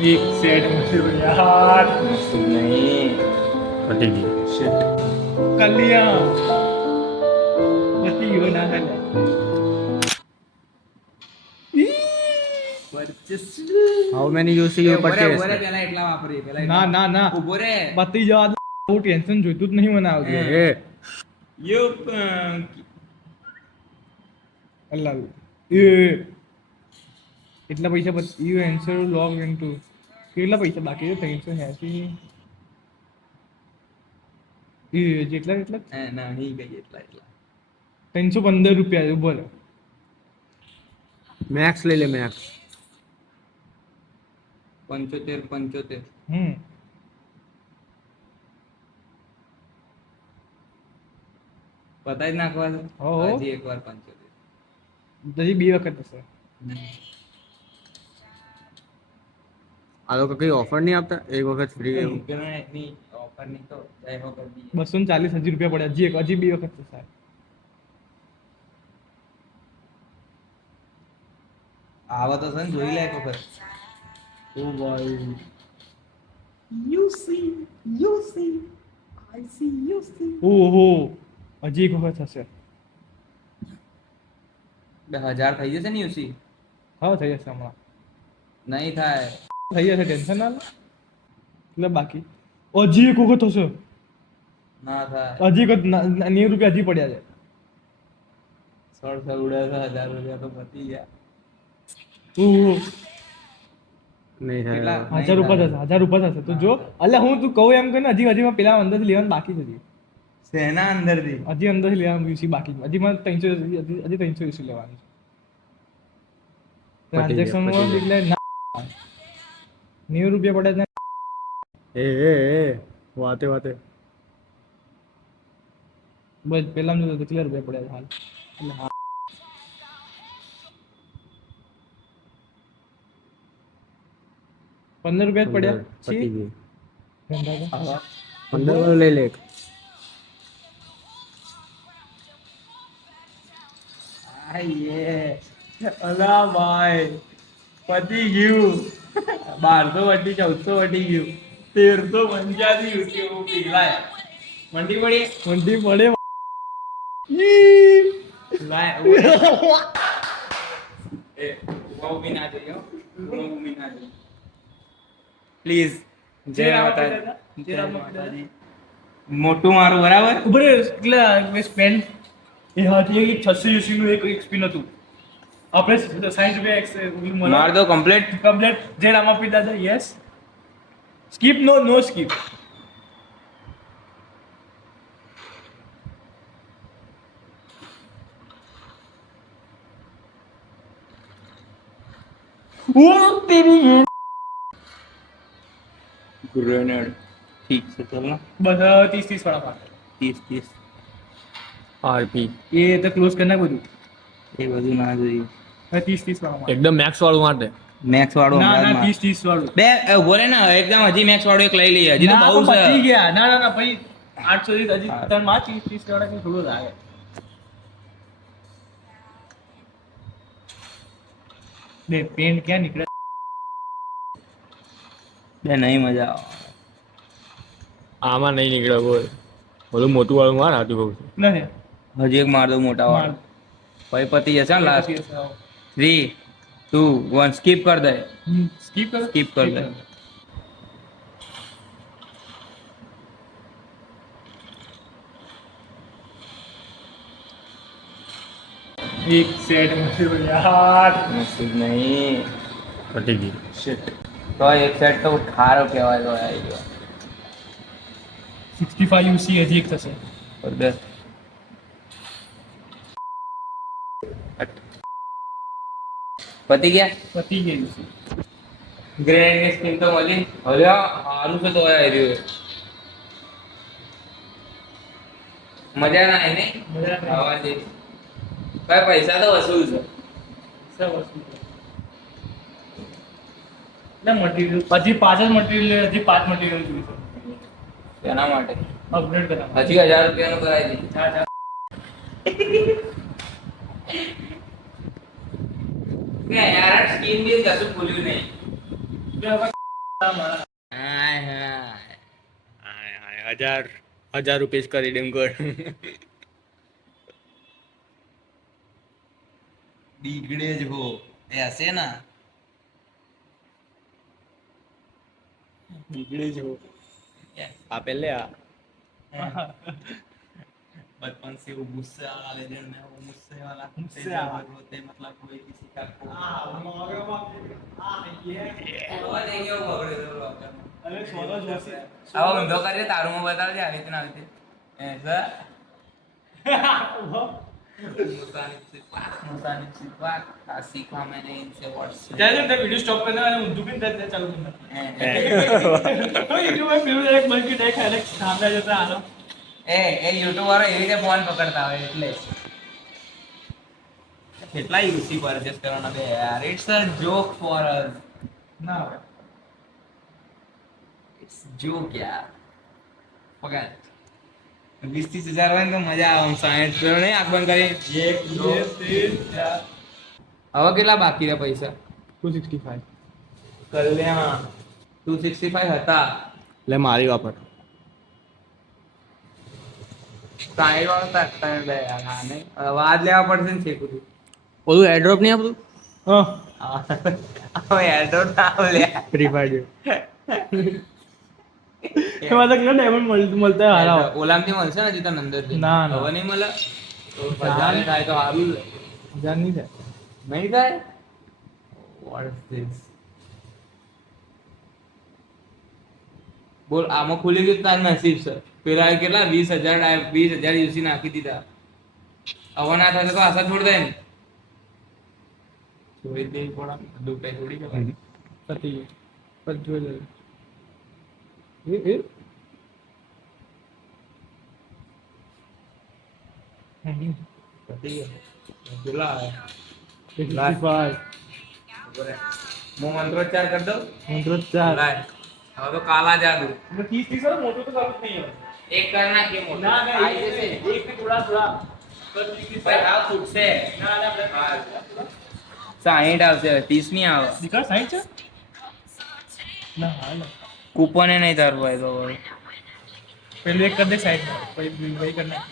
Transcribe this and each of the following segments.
एक सेट मुझे यार नहीं પતી ગઈ. शिट कर लिया पति हो ना है purchase How many UC you બોરે purchased? પેલા એટલા વાપરી પેલા ना ना ना ઉભો રે पति जवा બહુ ટેન્શન જોઈતું જ નહીં મને આવતું એ યુ અલ્લાહ એ કેટલા પૈસા યુ એન્સર લોગ ઇનટુ કેટલા પૈસા બાકી છે 380 એ જેટલા કેટલા ના નહીં ગઈ એટલા 315 રૂપિયા ઉભો રહે મેક્સ લઈ લે મેક્સ. 75 પતાઈ જ નાખવા છે હો. હજી એકવાર 75 હજી બે વખત હશે આ લોકો કઈ ઓફર નહીં આપતા એક વખત ફ્રી એવું? ની ઓફર ની તો જય હો કરી દઈએ 240 હજી રૂપિયા પડ્યા હજી બે વખત થશે આવા તો છે ને જોઈ લે એક વખત ઓ ભાઈ you C I C you C ઓહો હજી એક વખત થશે 1000 થઈ જશે ને યુસી હા થઈ જશે હમણાં નહીં થાય થઈ જશે ટેન્શન ના લે એટલે બાકી હજી એક વખત થશે ના થાય હજી એક 90 રૂપિયા હજી પડ્યા છે સળ ઉડે છે 1000 રૂપિયા તો પતી ગયા ઓહો નહીં થાય. કેટલા? 1000 રૂપિયા થશે 1000 રૂપિયા થશે તો જો અલ્યા હું તું કહું એમ કે ને હજી માં પેલા અંદરથી લેવાનું બાકી છે સેના અંદરથી હજી અંદરથી લેવાનું યુસી બાકી છે હજી મને 300 હજી 300 યુસી લેવાનું છે પતી ગયા, ટ્રાન્ઝેક્શન પતી એટલે ના 90 રૂપિયા પડ્યા છે એ વાતે વાતે બસ પેલા જો કેટલા રૂપિયા પડ્યા છે હાલ એટલે હા 15 રૂપિયા જ પડ્યા પતી છી ગઈ. ધંધા 15 વાળું લઈ લે. આયે અલા ભાઈ પતી ગયું 1200 વટી 1400 વટી ગયું 1385 યુસી હું પીલાય મંડી પડી મંડી પડે લાય એ ઉભી ના જઈયો ઉભી ના જઈ પ્લીઝ જય માતાજી મોટું મારું બરાબર ઉભરે એટલે સ્પેન એ હાથી એક 600 યુસી નું એક સ્પિન હતું આપણે 60 રૂપિયા માર દો કમ્પ્લીટ કમ્પ્લીટ જે નામ આપી દાદા યસ સ્કીપ નો સ્કીપ ઓ તેરી ગ્રેનેડ ઠીક છે ચલ ના બધા 30 વાળા પાસે 30 આરપી એ તો ક્લોઝ કરી નાખ બધું એ બધું ના જોઈએ 30 વાળા માટે એકદમ મેક્સ વાળું માટે. મેક્સ વાળો ના હમણાં ના જ 30 વાળું બે ઉભો રે ને એકદમ હજી મેક્સ વાળો એક લઈ લઈએ હજી તો ના, બહુ પણ પતી છે ગયા ના ના ના ભાઈ 800 થી હજી તન માં 30 વાળા કે થોડું લાગે બે પેન ક્યાં નીકળે બે નહીં મજા આવે આમાં નહીં નીકળે બોલ. બધું મોટું વાળું માર હાથી બહુ છે. નથી હજી એક માર દો મોટા વાળો પછી પતી જશે ને લાસ્ટ 3 2 1 સ્કીપ કર દે સ્કીપ કર Skip કર દે. એક સેટ મળ્યો યાર નસીબ નહીં પતી ગઈ. શિટ તો એક સેટ તો ખારો કહેવાય તો આવી ગયો 65 યુસી હજી એક થશે પર દે પતી ગયા પતી ગઈ યુસી ગ્રેનેડ ની સ્કીમ તો મળી હવે હારું છે તો આવી રહ્યું મજા ના આવી નહીં મજા ના ખાવા દે ભાઈ પૈસા તો વસૂલ છે સબ વસ્તુ ના મટીરિયલ હજી 5 જ મટીરિયલ હજી 5 મટીરિયલ જોઈશે એના માટે અપગ્રેડ કરવા હજી 1000 રૂપિયાનું કરાવી દે હા હા કે યાર સ્કીમ બી કશું ભૂલ્યું નહીં બે હવે હજાર રૂપીસ કરી દેમ ગોળ. बिगड़े जो हो ऐसे ना બીગડે જ હો. આ પેલે આ बचपन से वो गुस्से वाला लेजेंड में वो गुस्से वाला गुस्से वाला। होते मतलब कोई किसी का અરે સોનો જોશી अब ઊંધો કરીએ તારું માં બતાવજે આવી રીતે ના આવી રીતે मुसानिब सिफात सीखा मैंने इनसे वर्ड्स ત્યારે તે વિડિયો સ્ટોપ કરીને અને ઊંધું કરીને ત્યારે ચાલુ કરना તો યુટ્યુબ પર પેલું એક બંધ કે દેખ અને સામે જતા આનો એ યુટ્યુબ વાળો એવી રીતે ફોન પકડતા હોય એટલે કેટલા યુસી પરચેસ કરવાના બે યાર it's a joke for us ના આવે ઇટ્સ જોક યાર પકડ 20-30 હજાર હોય ને તો મજા આવે 60 કરોડ નહીં આંખ બંધ કરી 1 2 3 4 હવે કેટલા બાકી રહ્યા પૈસા 265 કલ્યાણ 265 હતા એટલે મારી વાપર. 60 વાળો તાકતા બે યાર હા નહીં હવે આજ લેવા પડશે ને શેકું ઓલું એડ્રોપ નહીં આપતું હા હવે એડોર ના લે ફ્રી ફાયર. એમાં તો કેટલા ડાયમંડ મળતા હારા ઓલામથી મળશે ને જીતા નંદરથી ના, ના. હવે નહીં મળે તો બજારે થાય તો સારું લે. જાન નહીં થાય નહીં થાય વોટ ઇઝ ધીસ બોલ આમાં ખુલી ગયું તાર નસીબ છે પેલા કેટલા 20,000 યુસી નાખી દીધા હવે ના થશે તો આશા છોડ દે ને છોડી દે પણ દુકાઈ થોડી કરાય પતી ગયું પછી જોઈ લે એ પતી ગયો કેટલા આવ્યા 65 હું મંત્રોચ્ચાર કરી દઉં મંત્રોચ્ચાર લાય હવે તો કાલા જાદુ 30 વાળો મોટો તો સારું જ નહીં આવે એક કર નાખીએ મોટો ના ના આઈ જશે એક થી થોડા થોડા ભાઈ આ ફૂટશે ના ના 60 આવશે 30 નહીં આવે દીકરા 60 છે ના હા ના કૂપને નહીં તારું ભાઈ તો પેલું એક કર દે સાઈડ માં પછી વહી કર નાખ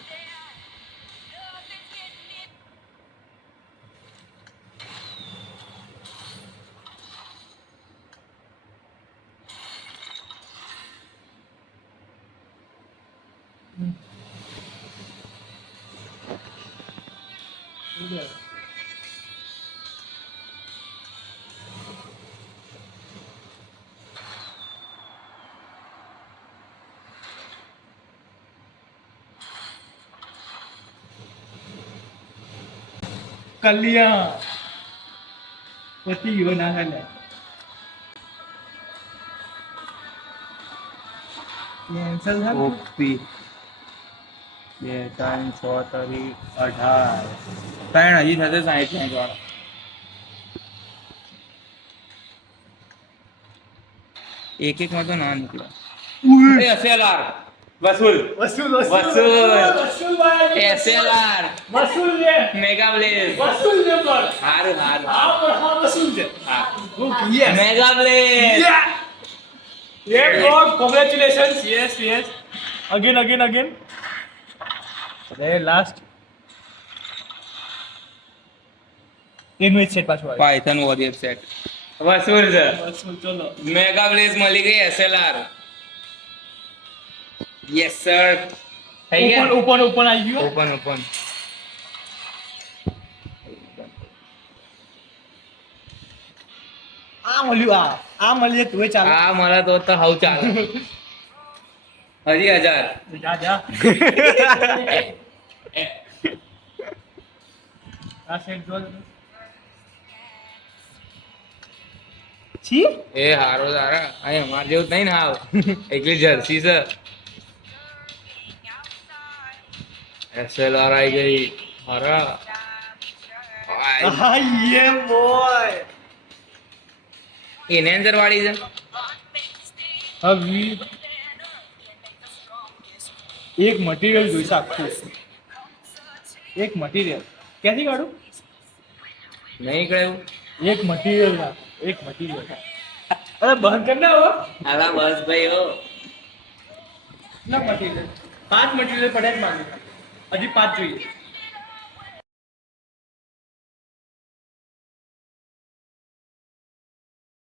કલ્યાણ પતિ ગયો ના હાલે કેન્સલ થાય ઓપી 2 3 6 તારીખ 18 ત્રણ હજી થશે 60 વાળા એક એક માં તો ના નીકળ્યા એ એસએલઆર વસૂલ વસૂલ વસૂલ ભાઈ એસએલઆર વસૂલ લે મેગા બ્લેઝ વસૂલ લે પર હારું હારું આ પર હા વસૂલ છે હા yes mega blaze Yeah, God, congratulations. Yes. Again. There, last. Invite set પાછું આવ્યું. પાયથન વોરિયર સેટ વસૂલ છે વસૂલ ચલો. મેગા બ્લેઝ મળી ગઈ એસએલઆર યસ સર થઈ ગયા ઓપન આવી ગયું. ઓપન આ મળ્યું આ મળીએ તું ચાલે. આ મારા તો હાવ ચાલે હજી 1000 જા. આ સેટ જો. છી એ હારો તારા અહીં અમાર જેવું નહીં ને હાવ એકલી જર્સી છે એસએલઆર આવી ગઈ હારા હા યે બોય. એનેન્સર વાળી છે હવે એક મટીરિયલ જોઈશે આખું. એક મટીરિયલ ક્યાંથી કાઢું? નહીં કયું એક મટીરિયલ અરે બંધ કર ને હવે અલા બસ ભાઈ હો ના મટીરિયલ 5 મટીરિયલ પડ્યા જ માંગે હજી 5 જોઈએ